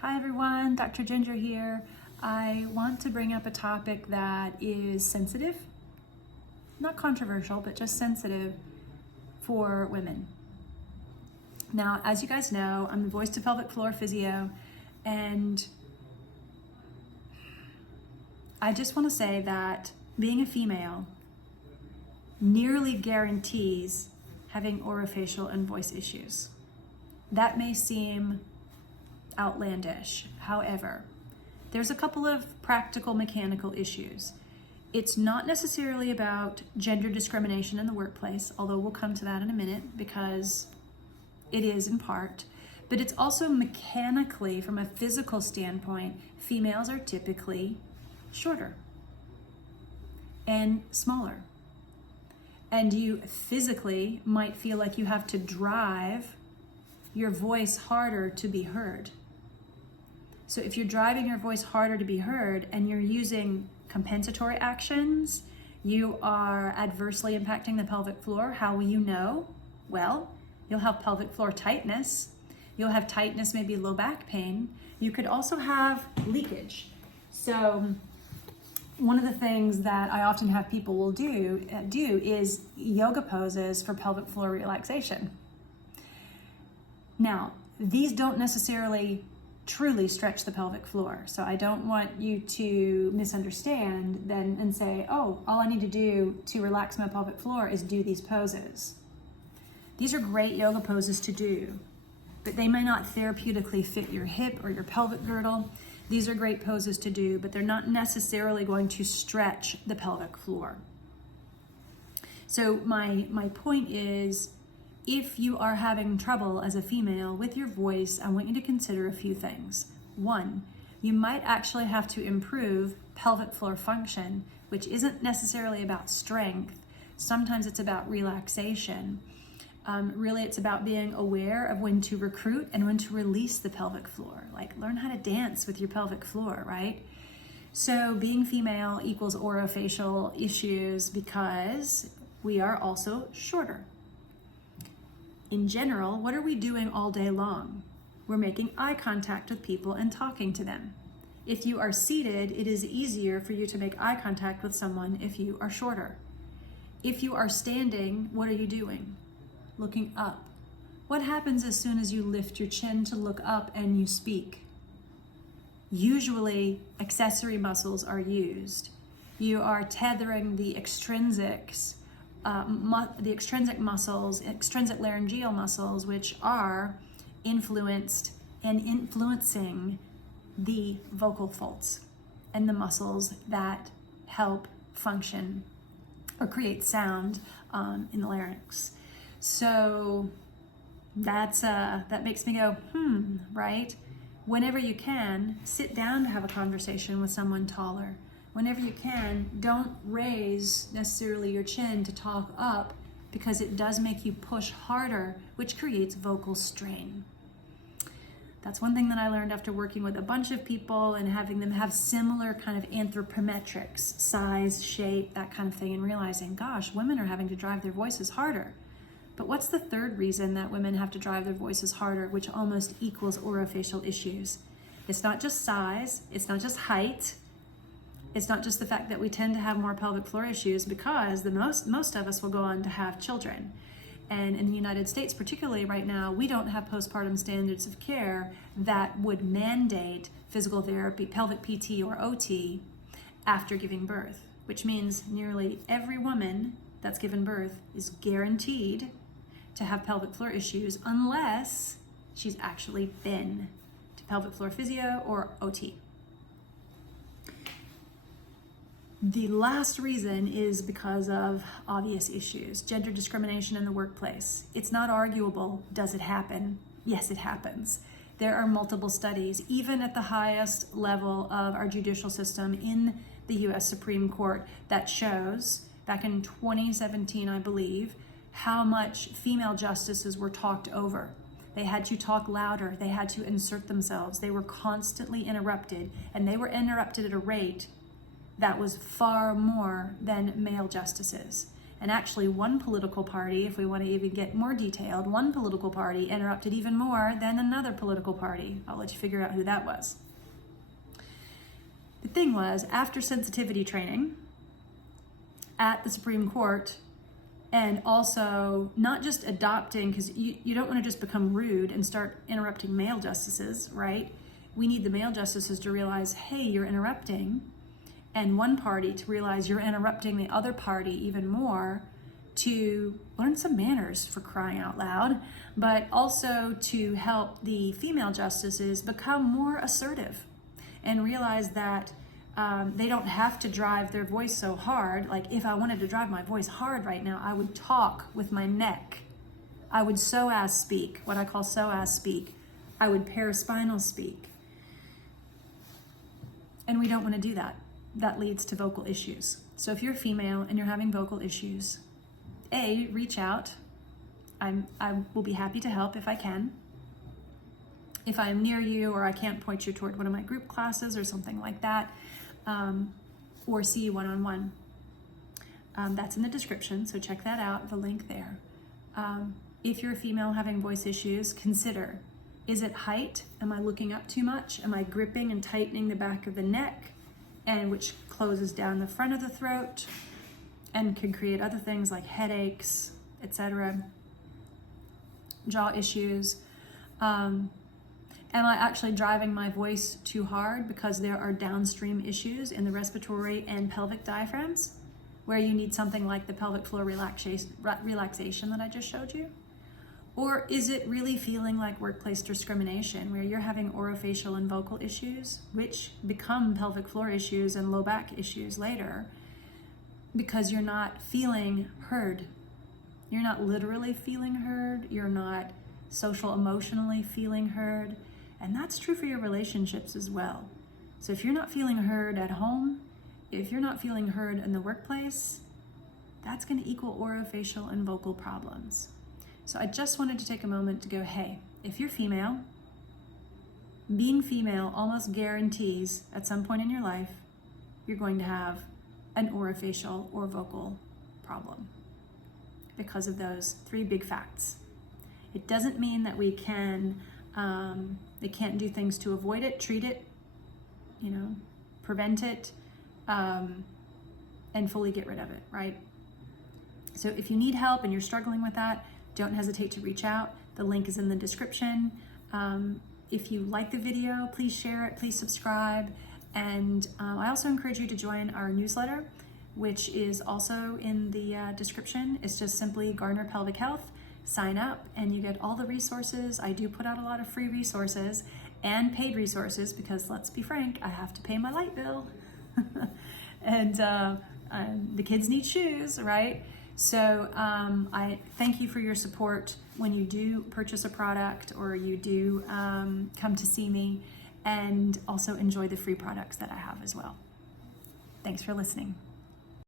Hi everyone, Dr. Ginger here. I want to bring up a topic that is sensitive, not controversial, but just sensitive for women. Now, as you guys know, I'm the voice to pelvic floor physio, and I just want to say that being a female nearly guarantees having orofacial and voice issues. That may seem outlandish. However, there's a couple of practical mechanical issues. It's not necessarily about gender discrimination in the workplace, although we'll come to that in a minute because it is in part, but it's also mechanically, from a physical standpoint, females are typically shorter and smaller. And you physically might feel like you have to drive your voice harder to be heard. So if you're driving your voice harder to be heard and you're using compensatory actions, you are adversely impacting the pelvic floor. How will you know? Well, you'll have pelvic floor tightness. You'll have tightness, maybe low back pain. You could also have leakage. So one of the things that I often have people will do is yoga poses for pelvic floor relaxation. Now, these don't necessarily truly stretch the pelvic floor. So I don't want you to misunderstand then and say, oh, all I need to do to relax my pelvic floor is do these poses. These are great yoga poses to do, but they may not therapeutically fit your hip or your pelvic girdle. These are great poses to do, but they're not necessarily going to stretch the pelvic floor. So my point is, if you are having trouble as a female with your voice, I want you to consider a few things. One, you might actually have to improve pelvic floor function, which isn't necessarily about strength. Sometimes it's about relaxation. Really, it's about being aware of when to recruit and when to release the pelvic floor. Like, learn how to dance with your pelvic floor, right? So being female equals orofacial issues because we are also shorter. In general, what are we doing all day long? We're making eye contact with people and talking to them. If you are seated, it is easier for you to make eye contact with someone if you are shorter. If you are standing, what are you doing? Looking up. What happens as soon as you lift your chin to look up and you speak? Usually, accessory muscles are used. You are tethering the extrinsics, the extrinsic muscles, extrinsic laryngeal muscles, which are influenced and influencing the vocal folds and the muscles that help function or create sound in the larynx. So that makes me go, right? Whenever you can, sit down to have a conversation with someone taller. Whenever you can, don't raise necessarily your chin to talk up because it does make you push harder, which creates vocal strain. That's one thing that I learned after working with a bunch of people and having them have similar kind of anthropometrics, size, shape, that kind of thing, and realizing, gosh, women are having to drive their voices harder. But what's the third reason that women have to drive their voices harder, which almost equals orofacial issues? It's not just size, it's not just height, it's not just the fact that we tend to have more pelvic floor issues because most of us will go on to have children. And in the United States, particularly right now, we don't have postpartum standards of care that would mandate physical therapy, pelvic PT or OT after giving birth, which means nearly every woman that's given birth is guaranteed to have pelvic floor issues unless she's actually been to pelvic floor physio or OT. The last reason is because of obvious issues, gender discrimination in the workplace. It's not arguable. Does it happen? Yes, it happens. There are multiple studies, even at the highest level of our judicial system in the US Supreme Court, that shows, back in 2017, I believe, how much female justices were talked over. They had to talk louder. They had to insert themselves. They were constantly interrupted, and they were interrupted at a rate that was far more than male justices. And actually one political party, if we want to even get more detailed, one political party interrupted even more than another political party. I'll let you figure out who that was. The thing was, after sensitivity training at the Supreme Court, and also not just adopting, because you don't want to just become rude and start interrupting male justices, right? We need the male justices to realize, hey, you're interrupting, and one party to realize you're interrupting the other party even more, to learn some manners, for crying out loud, but also to help the female justices become more assertive and realize that they don't have to drive their voice so hard. Like, if I wanted to drive my voice hard right now, I would talk with my neck. I would psoas speak, what I call psoas speak. I would paraspinal speak. And we don't want to do that. That leads to vocal issues. So if you're female and you're having vocal issues, reach out. I will be happy to help if I can. If I'm near you, or I can't point you toward one of my group classes or something like that, or see you one-on-one. That's in the description, so check that out, the link there. If you're a female having voice issues, consider, is it height? Am I looking up too much? Am I gripping and tightening the back of the neck, and which closes down the front of the throat and can create other things like headaches, etc., jaw issues? Am I actually driving my voice too hard because there are downstream issues in the respiratory and pelvic diaphragms where you need something like the pelvic floor relaxation that I just showed you? Or is it really feeling like workplace discrimination where you're having orofacial and vocal issues, which become pelvic floor issues and low back issues later, because you're not feeling heard? You're not literally feeling heard. You're not social emotionally feeling heard. And that's true for your relationships as well. So if you're not feeling heard at home, if you're not feeling heard in the workplace, that's going to equal orofacial and vocal problems. So I just wanted to take a moment to go, hey, if you're female, being female almost guarantees at some point in your life, you're going to have an orofacial or vocal problem because of those three big facts. It doesn't mean that we can't do things to avoid it, treat it, prevent it, and fully get rid of it, right? So if you need help and you're struggling with that, don't hesitate to reach out. The link is in the description. If you like the video, please share it, please subscribe. And I also encourage you to join our newsletter, which is also in the description. It's just simply Garner Pelvic Health. Sign up and you get all the resources. I do put out a lot of free resources and paid resources because, let's be frank, I have to pay my light bill. And the kids need shoes, right? So I thank you for your support when you do purchase a product or you do come to see me, and also enjoy the free products that I have as well. Thanks for listening.